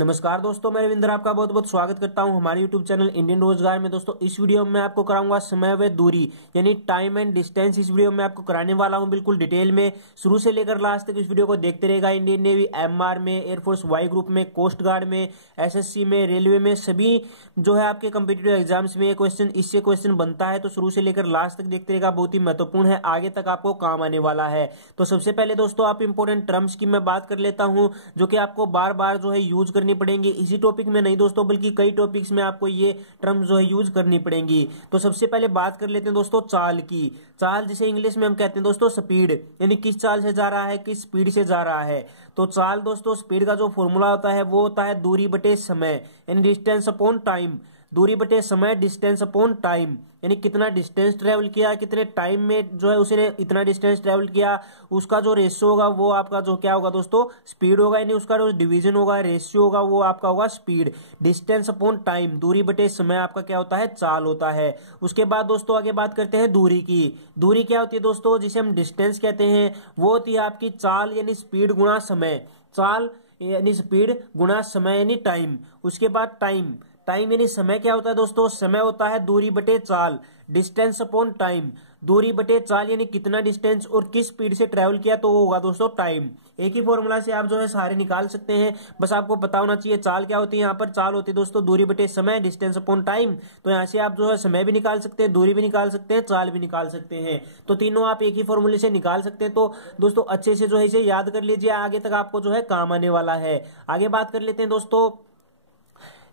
नमस्कार दोस्तों, मैं रविंद्र आपका बहुत बहुत स्वागत करता हूं हमारे YouTube चैनल इंडियन रोजगार में। दोस्तों इस वीडियो में मैं आपको कराऊंगा समय व दूरी यानी टाइम एंड डिस्टेंस। इस वीडियो में आपको कराने वाला हूं बिल्कुल डिटेल में, शुरू से लेकर लास्ट तक इस वीडियो को देखते रहेगा। इंडियन नेवी, एमआर में, एयरफोर्स वाई ग्रुप में, कोस्ट गार्ड में, एसएससी में, रेलवे में, सभी जो है आपके कॉम्पिटिटिव एग्जाम्स में इससे क्वेश्चन बनता है। तो शुरू से लेकर लास्ट तक देखते रहेगा, बहुत ही महत्वपूर्ण है, आगे तक आपको काम आने वाला है। तो सबसे पहले दोस्तों आप इंपोर्टेंट टर्म्स की मैं बात कर लेता हूं, जो कि आपको बार बार जो है यूज करनी पड़ेंगी। इसी टॉपिक में नहीं दोस्तों, बल्कि कई टॉपिक्स में आपको ये टर्म्स जो है यूज करनी पड़ेंगी। तो सबसे पहले बात कर लेते हैं दोस्तों चाल की। चाल जिसे इंग्लिश में हम कहते हैं दोस्तों स्पीड, यानी किस चाल से जा रहा है, किस स्पीड से जा रहा है। तो चाल दोस्तों स्पीड का जो फॉर्मूला होता है वो होता है दूरी बटे समय, यानी डिस्टेंस अपॉन टाइम। दूरी बटे समय, डिस्टेंस अपॉन टाइम, यानी कितना डिस्टेंस ट्रेवल किया, कितने टाइम में जो है उसने इतना डिस्टेंस ट्रेवल किया, उसका जो रेशियो होगा वो आपका जो क्या होगा दोस्तों स्पीड होगा। यानी उसका जो डिवीजन होगा, रेशियो होगा, वो आपका होगा स्पीड। डिस्टेंस अपॉन टाइम, दूरी बटे समय आपका क्या होता है, चाल होता है। उसके बाद दोस्तों आगे बात करते हैं दूरी की। दूरी क्या होती है दोस्तों, जिसे हम डिस्टेंस कहते हैं, वो होती है आपकी चाल यानी स्पीड गुणा समय। चाल यानी स्पीड गुणा समय यानी टाइम। उसके बाद टाइम, टाइम यानी समय क्या होता है दोस्तों, समय होता है दूरी बटे चाल, डिस्टेंस अपॉन टाइम। दूरी बटे चाल यानी कितना डिस्टेंस और किस स्पीड से ट्रेवल किया, तो वो होगा दोस्तों टाइम। एक ही फॉर्मूला से आप जो है सारे निकाल सकते हैं, बस आपको पता होना चाहिए चाल क्या होती है। यहाँ पर चाल होती है दोस्तों दूरी बटे समय, डिस्टेंस अपॉन टाइम। तो यहाँ से आप जो है समय भी निकाल सकते हैं, दूरी भी निकाल सकते हैं, चाल भी निकाल सकते हैं। तो तीनों आप एक ही फॉर्मूले से निकाल सकते हैं। तो दोस्तों अच्छे से जो है इसे याद कर लीजिए, आगे तक आपको जो है काम आने वाला है। आगे बात कर लेते हैं दोस्तों,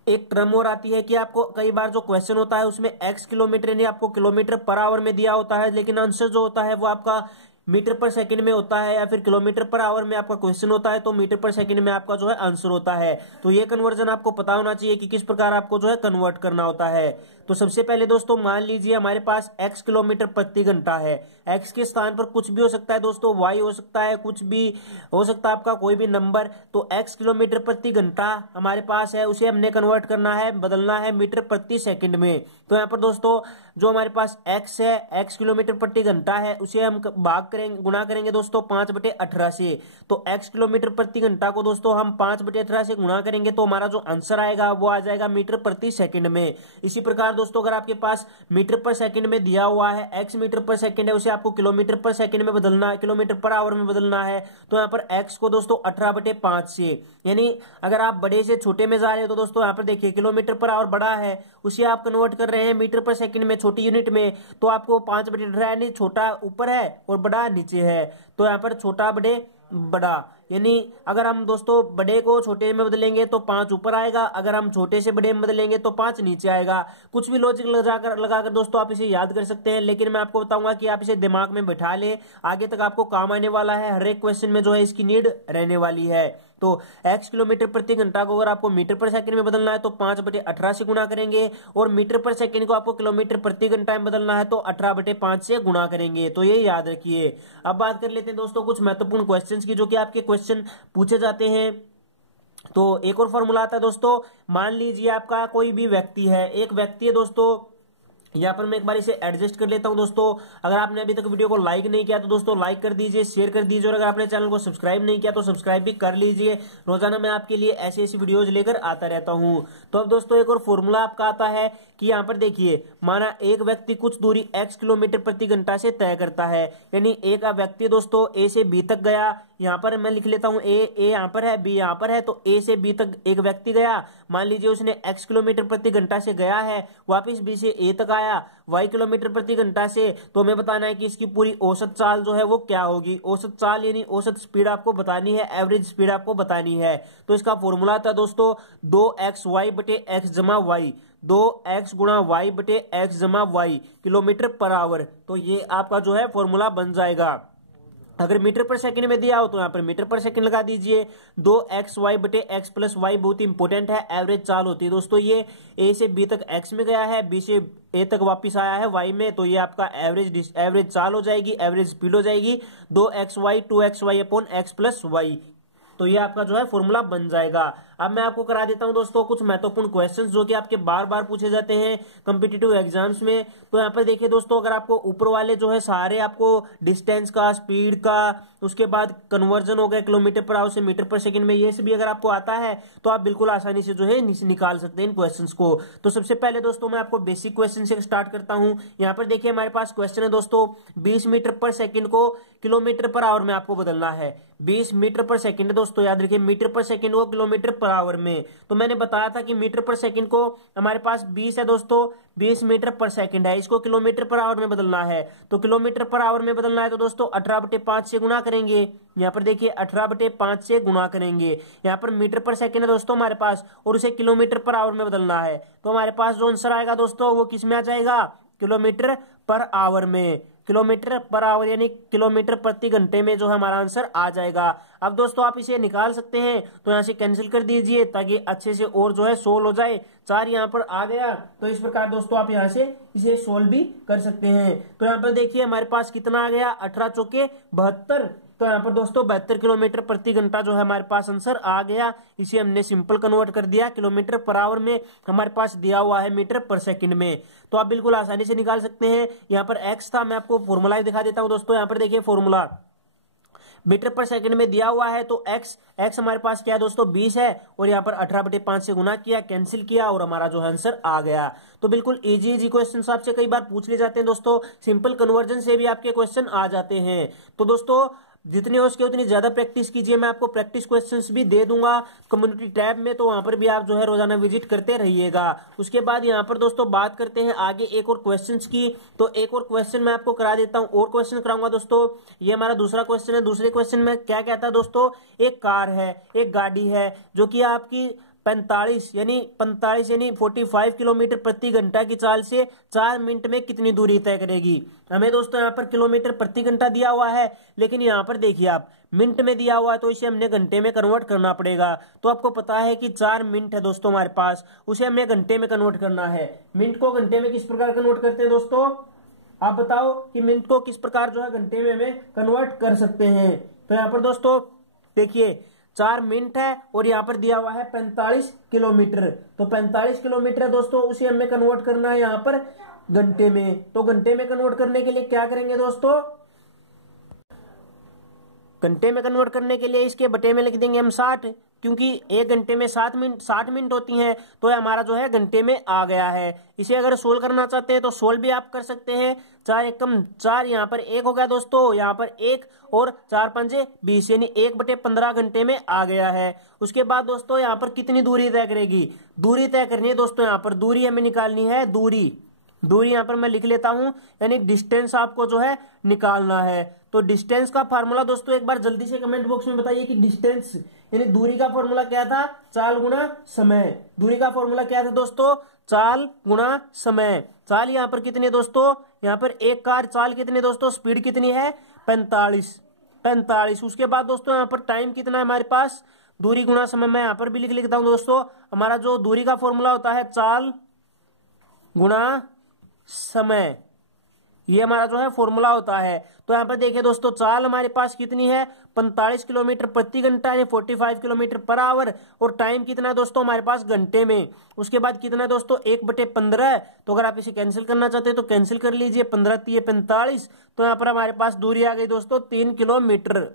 एक टर्म और आती है कि आपको कई बार जो क्वेश्चन होता है उसमें एक्स किलोमीटर यानी आपको किलोमीटर पर आवर में दिया होता है, लेकिन आंसर जो होता है वो आपका मीटर पर सेकंड में होता है, या फिर किलोमीटर पर आवर में आपका क्वेश्चन होता है तो मीटर पर सेकंड में आपका जो है आंसर होता है। तो ये कन्वर्जन आपको पता होना चाहिए कि किस प्रकार आपको जो है कन्वर्ट करना होता है। तो सबसे पहले दोस्तों मान लीजिए हमारे पास x किलोमीटर प्रति घंटा है। x के स्थान पर कुछ भी हो सकता है दोस्तों, y हो सकता है, कुछ भी हो सकता है आपका कोई भी नंबर। तो x किलोमीटर प्रति घंटा हमारे पास है, उसे हमने कन्वर्ट करना है, बदलना है मीटर प्रति सेकंड में। तो यहाँ पर दोस्तों जो हमारे पास x है, x किलोमीटर प्रति घंटा है, उसे हम गुणा करेंगे दोस्तों 5/18 से। तो x किलोमीटर प्रति घंटा को दोस्तों हम 5/18 से गुणा करेंगे तो हमारा जो आंसर आएगा वो आ जाएगा मीटर प्रति सेकंड में। इसी प्रकार दोस्तों अगर आपके पास मीटर पर सेकंड में दिया हुआ है, x मीटर पर सेकंड है, उसे आपको किलोमीटर पर सेकंड में बदलना है, किलोमीटर पर आवर में बदलना है। तो यहाँ पर x को दोस्तों 18/5 से, यानी अगर आप बड़े से छोटे में जा रहे हो तो दोस्तों यहाँ पर देखिए किलोमीटर पर आवर बड़ा है, उसे आप कन्वर्ट कर रहे हैं मीटर पर सेकंड में, छोटी यूनिट में। तो आपको 5/18 यानी छोटा ऊपर है और बड़ा नीचे है। तो यहाँ पर छोटा बड़े बड़ा, यानी अगर हम दोस्तों बड़े को छोटे में बदलेंगे तो 5 ऊपर आएगा, अगर हम छोटे से बड़े में बदलेंगे तो 5 नीचे आएगा। कुछ भी लॉजिक लगाकर दोस्तों आप इसे याद कर सकते हैं, लेकिन मैं आपको बताऊंगा कि आप इसे दिमाग में बैठा ले, आगे तक आपको काम आने वाला है। हर एक क्वेश्चन में जो है इसकी नीड रहने वाली है। तो x किलोमीटर प्रति घंटा को अगर आपको मीटर पर सेकंड में बदलना है तो 5/18 से गुणा करेंगे, और मीटर पर सेकंड को आपको किलोमीटर प्रति घंटा में बदलना है तो 18/5 से गुणा करेंगे। तो ये याद रखिए। अब बात कर लेते हैं दोस्तों कुछ महत्वपूर्ण क्वेश्चंस की, जो कि आपके क्वेश्चन पूछे जाते हैं। तो एक और फॉर्मूला आता है दोस्तों, मान लीजिए आपका कोई भी व्यक्ति है, एक व्यक्ति है दोस्तों, यहाँ पर मैं एक बार इसे एडजस्ट कर लेता हूं दोस्तों। अगर आपने अभी तक वीडियो को लाइक नहीं किया तो दोस्तों लाइक कर दीजिए, शेयर कर दीजिए, और अगर आपने चैनल को सब्सक्राइब नहीं किया तो सब्सक्राइब भी कर लीजिए। रोजाना मैं आपके लिए ऐसी ऐसी वीडियोज लेकर आता रहता हूं। तो अब दोस्तों एक और फॉर्मूला आपका आता है कि यहाँ पर देखिए, माना एक व्यक्ति कुछ दूरी x किलोमीटर प्रति घंटा से तय करता है, यानी एक व्यक्ति दोस्तों a से b तक गया। यहाँ पर मैं लिख लेता हूं a यहाँ पर है, b यहाँ पर है, तो a से b तक एक व्यक्ति गया। मान लीजिए उसने x किलोमीटर प्रति घंटा से गया है, वापिस b से a तक आया y किलोमीटर प्रति घंटा से। तो हमें बताना है कि इसकी पूरी औसत चाल जो है वो क्या होगी। औसत चाल यानी औसत स्पीड आपको बतानी है, एवरेज स्पीड आपको बतानी है। तो इसका फॉर्मूला था दोस्तों 2xy बटे x जमा y, 2x गुणा y बटे x जमा y किलोमीटर पर आवर। तो ये आपका जो है फॉर्मूला बन जाएगा। अगर मीटर पर सेकंड में दिया हो तो यहाँ पर मीटर पर सेकंड लगा दीजिए। 2xy बटे x प्लस वाई बहुत इंपॉर्टेंट है, एवरेज चाल होती है दोस्तों। ये a से b तक x में गया है, b से a तक वापस आया है y में, तो ये आपका एवरेज चाल हो जाएगी, एवरेज स्पीड हो जाएगी 2xy 2xy upon x plus Y. तो ये आपका जो है फॉर्मूला बन जाएगा। अब मैं आपको करा देता हूं दोस्तों कुछ महत्वपूर्ण क्वेश्चंस जो कि आपके बार बार पूछे जाते हैं कॉम्पिटिटिव एग्जाम्स में। तो यहाँ पर देखिए दोस्तों, अगर आपको ऊपर वाले जो है सारे आपको डिस्टेंस का, स्पीड का, उसके बाद कन्वर्जन हो गया किलोमीटर पर आवर से मीटर पर सेकंड में, ये भी अगर आपको आता है तो आप बिल्कुल आसानी से जो है निकाल सकते हैं इन क्वेश्चंस को। तो सबसे पहले दोस्तों मैं आपको बेसिक क्वेश्चन से स्टार्ट करता हूं। यहाँ पर देखिए हमारे पास क्वेश्चन है दोस्तों, 20 मीटर पर सेकंड को किलोमीटर पर आवर में आपको बदलना है। 20 मीटर पर सेकंड है दोस्तों, याद रखिए मीटर पर सेकंड को किलोमीटर पर आवर में। तो मैंने बताया था कि मीटर पर सेकंड को हमारे पास 20 है दोस्तों, 20 मीटर पर सेकंड है, इसको किलोमीटर पर आवर में बदलना है। तो किलोमीटर पर आवर में बदलना है तो दोस्तों 18/5 से गुणा करेंगे। यहाँ पर देखिए 18/5 से गुणा करेंगे। यहाँ पर मीटर पर सेकंड है दोस्तों हमारे पास, और उसे किलोमीटर पर आवर में बदलना है। तो हमारे पास जो आंसर आएगा दोस्तों वो किस में आ जाएगा, किलोमीटर पर आवर में। किलोमीटर पर आवर यानी किलोमीटर प्रति घंटे में जो है हमारा आंसर आ जाएगा। अब दोस्तों आप इसे निकाल सकते हैं, तो यहाँ से कैंसिल कर दीजिए ताकि अच्छे से और जो है सोल्व हो जाए। 4 यहाँ पर आ गया, तो इस प्रकार दोस्तों आप यहाँ से इसे सोल्व भी कर सकते हैं। तो यहाँ पर देखिए हमारे पास कितना आ गया, 18 चौके 72। तो यहाँ पर दोस्तों 72 किलोमीटर प्रति घंटा जो है हमारे पास आंसर आ गया। इसे हमने सिंपल कन्वर्ट कर दिया किलोमीटर पर आवर में, हमारे पास दिया हुआ है मीटर पर सेकंड में। तो आप बिल्कुल आसानी से निकाल सकते हैं। यहाँ पर एक्स था, मैं आपको फॉर्मूला दिखा देता हूं दोस्तों। यहाँ पर देखिए फॉर्मूला मीटर पर सेकंड में दिया हुआ है, तो एक्स हमारे पास क्या है दोस्तों 20 है, और यहाँ पर 18/5 से गुना किया, कैंसिल किया, और हमारा जो है आंसर आ गया। तो बिल्कुल इजी क्वेश्चन आपसे कई बार पूछ ले जाते हैं दोस्तों, सिंपल कन्वर्जन से भी आपके क्वेश्चन आ जाते हैं। तो दोस्तों जितनी हो सके उतनी ज्यादा प्रैक्टिस कीजिए। मैं आपको प्रैक्टिस क्वेश्चंस भी दे दूंगा कम्युनिटी टैब में, तो वहां पर भी आप जो है रोजाना विजिट करते रहिएगा। उसके बाद यहाँ पर दोस्तों बात करते हैं आगे एक और क्वेश्चंस की। तो एक और क्वेश्चन मैं आपको करा देता हूं, और क्वेश्चन कराऊंगा दोस्तों। ये हमारा दूसरा क्वेश्चन है। दूसरे क्वेश्चन में क्या कहता है दोस्तों, एक कार है, एक गाड़ी है जो कि आपकी 45 यानी 45 किलोमीटर प्रति घंटा की चाल से 4 मिनट में कितनी दूरी तय करेगी। हमें दोस्तों यहाँ पर किलोमीटर प्रति घंटा दिया हुआ है, लेकिन यहाँ पर देखिए आप मिनट में दिया हुआ है, तो इसे हमने घंटे में कन्वर्ट करना पड़ेगा। तो आपको पता है कि 4 मिनट है दोस्तों हमारे पास, उसे हमें घंटे में कन्वर्ट करना है। मिनट को घंटे में किस प्रकार कन्वर्ट करते हैं दोस्तों, आप बताओ कि मिनट को किस प्रकार जो है घंटे में हमें कन्वर्ट कर सकते हैं। तो यहाँ पर दोस्तों देखिए 4 मिनट है, और यहाँ पर दिया हुआ है 45 किलोमीटर। तो 45 किलोमीटर है दोस्तों, उसे हमें कन्वर्ट करना है यहाँ पर घंटे में। तो घंटे में कन्वर्ट करने के लिए क्या करेंगे दोस्तों, घंटे में कन्वर्ट करने के लिए इसके बटे में लिख देंगे हम 60, क्योंकि 1 घंटे में 60 मिनट होती हैं। तो हमारा जो है घंटे में आ गया है। इसे अगर सोल्व करना चाहते हैं तो सोल्व भी आप कर सकते हैं। 4 एकम 4, यहाँ पर 1 हो गया दोस्तों, यहाँ पर 1 और 4 पंजे 20 यानी 1/15 घंटे में आ गया है। उसके बाद दोस्तों यहाँ पर कितनी दूरी तय करेगी, दूरी तय करनी है दोस्तों। यहाँ पर दूरी हमें निकालनी है, दूरी यहाँ पर मैं लिख लेता हूं, यानी डिस्टेंस आपको जो है निकालना है। तो डिस्टेंस का फार्मूला दोस्तों एक बार जल्दी से कमेंट बॉक्स में बताइए कि डिस्टेंस यानी दूरी का फॉर्मूला क्या था, चाल गुणा समय। दूरी का फॉर्मूला क्या था दोस्तों, चाल गुणा समय। चाल यहाँ पर कितनी है दोस्तों, यहाँ पर एक कार चाल कितनी दोस्तों, स्पीड कितनी है 45। उसके बाद दोस्तों यहाँ पर टाइम कितना है हमारे पास, दूरी गुणा समय। मैं यहाँ पर भी लिख लेता हूं दोस्तों, हमारा जो दूरी का फॉर्मूला होता है चाल गुणा समय, ये हमारा जो है फॉर्मूला होता है। तो यहाँ पर देखिए दोस्तों चाल हमारे पास कितनी है 45 किलोमीटर प्रति घंटा यानी 45 किलोमीटर पर आवर, और टाइम कितना है दोस्तों हमारे पास घंटे में। उसके बाद कितना है दोस्तों 1/15 है। तो अगर आप इसे कैंसिल करना चाहते हैं तो कैंसिल कर लीजिए, 15 × 45। तो यहाँ पर हमारे पास दूरी आ गई दोस्तों 3 किलोमीटर।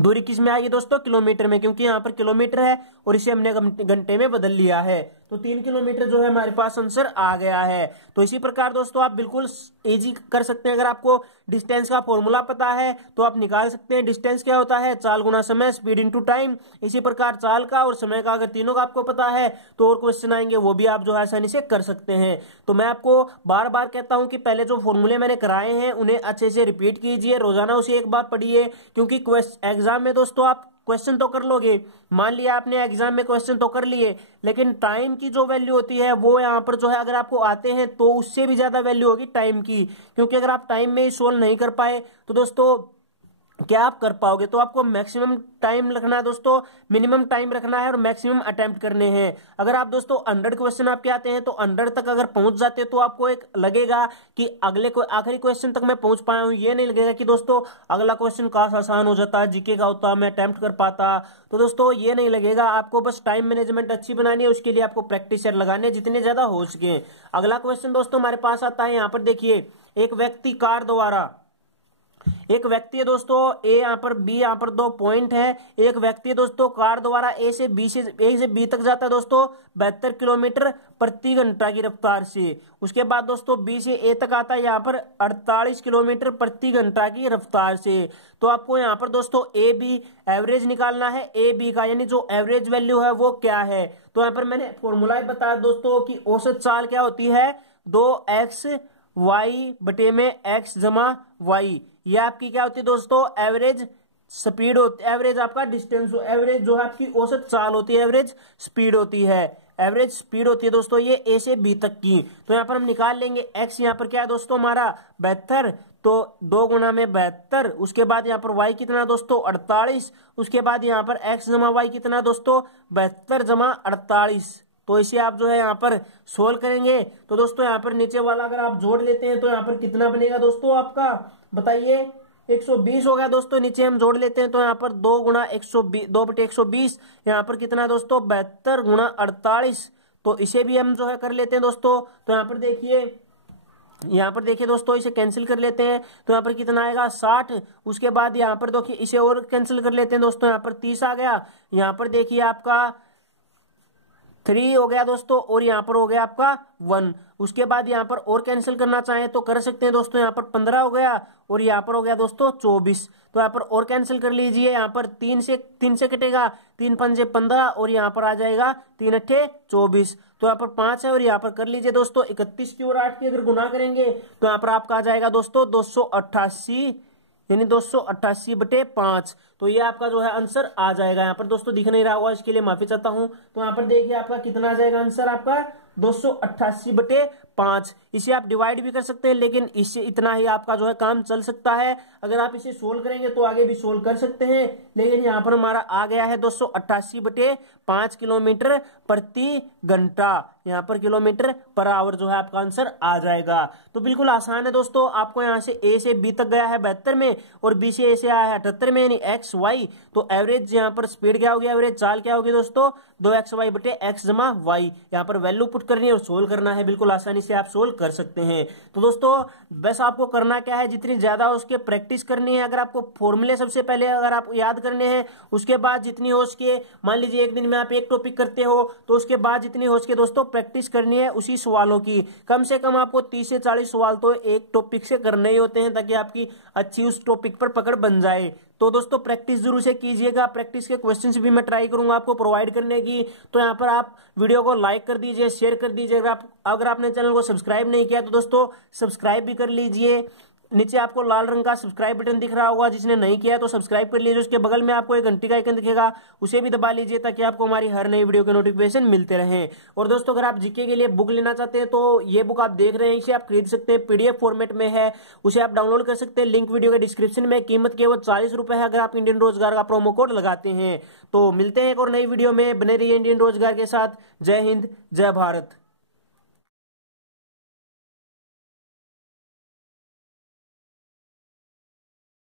दूरी किस में आ गई दोस्तों, किलोमीटर में, क्योंकि यहाँ पर किलोमीटर है और इसे हमने घंटे में बदल लिया है। तो 3 किलोमीटर जो है हमारे पास आंसर आ गया है। तो इसी प्रकार दोस्तों आप बिल्कुल इजी कर सकते हैं। अगर आपको डिस्टेंस का फॉर्मूला पता है तो आप निकाल सकते हैं। डिस्टेंस क्या होता है, चाल गुणा समय, स्पीड इनटू टाइम। इसी प्रकार चाल का और समय का अगर तीनों का आपको पता है तो और क्वेश्चन आएंगे वो भी आप जो है आसानी से कर सकते हैं। तो मैं आपको बार बार कहता हूं कि पहले जो फॉर्मूले मैंने कराए हैं उन्हें अच्छे से रिपीट कीजिए, रोजाना उसे एक बार पढ़िए, क्योंकि एग्जाम में दोस्तों आप क्वेश्चन तो कर लोगे, मान लिया आपने एग्जाम में क्वेश्चन तो कर लिए, लेकिन टाइम की जो वैल्यू होती है वो यहाँ पर जो है अगर आपको आते हैं तो उससे भी ज्यादा वैल्यू होगी टाइम की। क्योंकि अगर आप टाइम में ही सोल्व नहीं कर पाए तो दोस्तों क्या आप कर पाओगे। तो आपको मैक्सिमम टाइम रखना है दोस्तों, मिनिमम टाइम रखना है और मैक्सिमम अटेम्प्ट करने हैं। अगर आप दोस्तों 100 क्वेश्चन आपके आते हैं तो 100 तक अगर पहुंच जाते हैं तो आपको एक लगेगा कि अगले को आखिरी क्वेश्चन तक मैं पहुंच पाया हूं। ये नहीं लगेगा कि दोस्तों अगला क्वेश्चन काफी आसान हो जाता, जीके का होता, मैं अटेम्प्ट कर पाता। तो दोस्तों ये नहीं लगेगा। आपको बस टाइम मैनेजमेंट अच्छी बनानी है, उसके लिए आपको प्रैक्टिस लगाने जितने ज्यादा हो सके। अगला क्वेश्चन दोस्तों हमारे पास आता है, यहाँ पर देखिए, एक व्यक्ति कार द्वारा, एक व्यक्ति है दोस्तों ए, यहाँ पर बी, यहाँ पर 2 पॉइंट है। एक व्यक्ति है दोस्तों कार द्वारा ए से बी तक जाता है दोस्तों 72 किलोमीटर प्रति घंटा की रफ्तार से। उसके बाद दोस्तों बी से ए तक आता है यहाँ पर 48 किलोमीटर प्रति घंटा की रफ्तार से। तो आपको यहाँ पर दोस्तों ए बी एवरेज निकालना है, ए बी का, यानी जो एवरेज वैल्यू है वो क्या है। तो यहाँ पर मैंने फॉर्मूला बताया दोस्तों कि औसत चाल क्या होती है, 2x वाई बटे में x जमा वाई। ये आपकी क्या होती है दोस्तों, एवरेज स्पीड होती, एवरेज आपका डिस्टेंस, एवरेज जो है आपकी औसत चाल होती है, एवरेज स्पीड होती है, एवरेज स्पीड होती है दोस्तों ये ए से बी तक की। तो यहाँ पर हम निकाल लेंगे x, यहाँ पर क्या है दोस्तों हमारा 72, तो 2 गुना में 72। उसके बाद यहाँ पर y कितना दोस्तों 48। उसके बाद यहाँ पर x जमा वाई कितना दोस्तों 72 जमा 48। तो इसे आप जो है यहाँ पर सोल्व करेंगे। तो दोस्तों यहाँ पर नीचे वाला अगर आप जोड़ लेते हैं तो यहाँ पर कितना बनेगा दोस्तों आपका, बताइए। 120 हो गया दोस्तों। नीचे हम जोड़ लेते हैं तो यहाँ पर 2 गुना 120, 2 बटे 120, यहाँ पर कितना दोस्तों 72 गुना 48। तो इसे भी हम जो है कर लेते हैं दोस्तों। तो यहाँ पर देखिए, यहाँ पर देखिए दोस्तों, इसे कैंसिल कर लेते हैं तो यहाँ पर कितना आएगा 60। उसके बाद यहाँ पर देखिए इसे और कैंसिल कर लेते हैं दोस्तों, यहाँ पर 30 आ गया। यहाँ पर देखिए आपका 3 हो गया दोस्तों, और यहाँ पर हो गया आपका 1। उसके बाद यहाँ पर और कैंसिल करना चाहें तो कर सकते हैं दोस्तों, यहाँ पर 15 हो गया और यहाँ पर हो गया दोस्तों 24। तो यहाँ पर और कैंसिल कर लीजिए, यहाँ पर 3 से कटेगा, 3 पंजे 15 और यहाँ पर आ जाएगा 3 अट्ठे 24। तो यहाँ पर 5 है और यहाँ पर कर लीजिए दोस्तों 31 की और 8 की अगर गुना करेंगे तो यहाँ पर आपका आ जाएगा दोस्तों 288, यानी 288 बटे 5। तो ये आपका जो है आंसर आ जाएगा। यहाँ पर दोस्तों दिख नहीं रहा होगा, इसके लिए माफी चाहता हूं। तो यहाँ पर देखिए आपका कितना आ जाएगा आंसर, आपका 288 बटे 5। इसे आप डिवाइड भी कर सकते हैं, लेकिन इससे इतना ही आपका जो है काम चल सकता है। अगर आप इसे सोल्व करेंगे तो आगे भी सोल्व कर सकते हैं, लेकिन यहाँ पर हमारा आ गया है 288 बटे 5 किलोमीटर प्रति घंटा। यहाँ पर किलोमीटर पर आवर जो है आपका आंसर आ जाएगा। तो बिल्कुल आसान है दोस्तों। आपको यहाँ से ए से बी तक गया है 72 में और बी से ए से आया है 78 में, यानी एक्स वाई। तो एवरेज यहाँ पर स्पीड क्या होगी, एवरेज चाल क्या होगी दोस्तों, 2xy बटे x जमा वाई। यहाँ पर वैल्यू पुट करनी है और सोल्व करना है। बिल्कुल आसानी से आप सोल्व कर सकते हैं। तो दोस्तों बस आपको करना क्या है, जितनी ज्यादा उसके प्रैक्टिस करनी है। अगर आपको फॉर्मूले सबसे पहले अगर आप याद करने हैं, उसके बाद जितनी हो सके, मान लीजिए एक दिन में आप एक टॉपिक करते हो तो उसके बाद जितनी हो सके दोस्तों प्रैक्टिस करनी है उसी सवालों की। कम से कम आपको 30 से 40 सवाल तो एक टॉपिक से करने ही होते हैं, ताकि आपकी अच्छी उस टॉपिक पर पकड़ बन जाए। तो दोस्तों प्रैक्टिस जरूर से कीजिएगा। प्रैक्टिस के क्वेश्चंस भी मैं ट्राई करूंगा आपको प्रोवाइड करने की। तो यहाँ पर आप वीडियो को लाइक कर दीजिए, शेयर कर दीजिए। अगर आपने चैनल को सब्सक्राइब नहीं किया तो दोस्तों सब्सक्राइब भी कर लीजिए। नीचे आपको लाल रंग का सब्सक्राइब बटन दिख रहा होगा, जिसने नहीं किया तो सब्सक्राइब कर लीजिए। उसके बगल में आपको एक घंटी का आइकन दिखेगा, उसे भी दबा लीजिए, ताकि आपको हमारी हर नई वीडियो के नोटिफिकेशन मिलते रहें। और दोस्तों अगर आप जीके के लिए बुक लेना चाहते हैं तो ये बुक आप देख रहे हैं, इसे आप खरीद सकते हैं, पीडीएफ फॉर्मेट में है, उसे आप डाउनलोड कर सकते हैं। लिंक वीडियो के डिस्क्रिप्शन में। कीमत केवल 40 रुपए है अगर आप इंडियन रोजगार का प्रोमो कोड लगाते हैं। तो मिलते हैं एक और नई वीडियो में, बने रहिए इंडियन रोजगार के साथ। जय हिंद, जय भारत।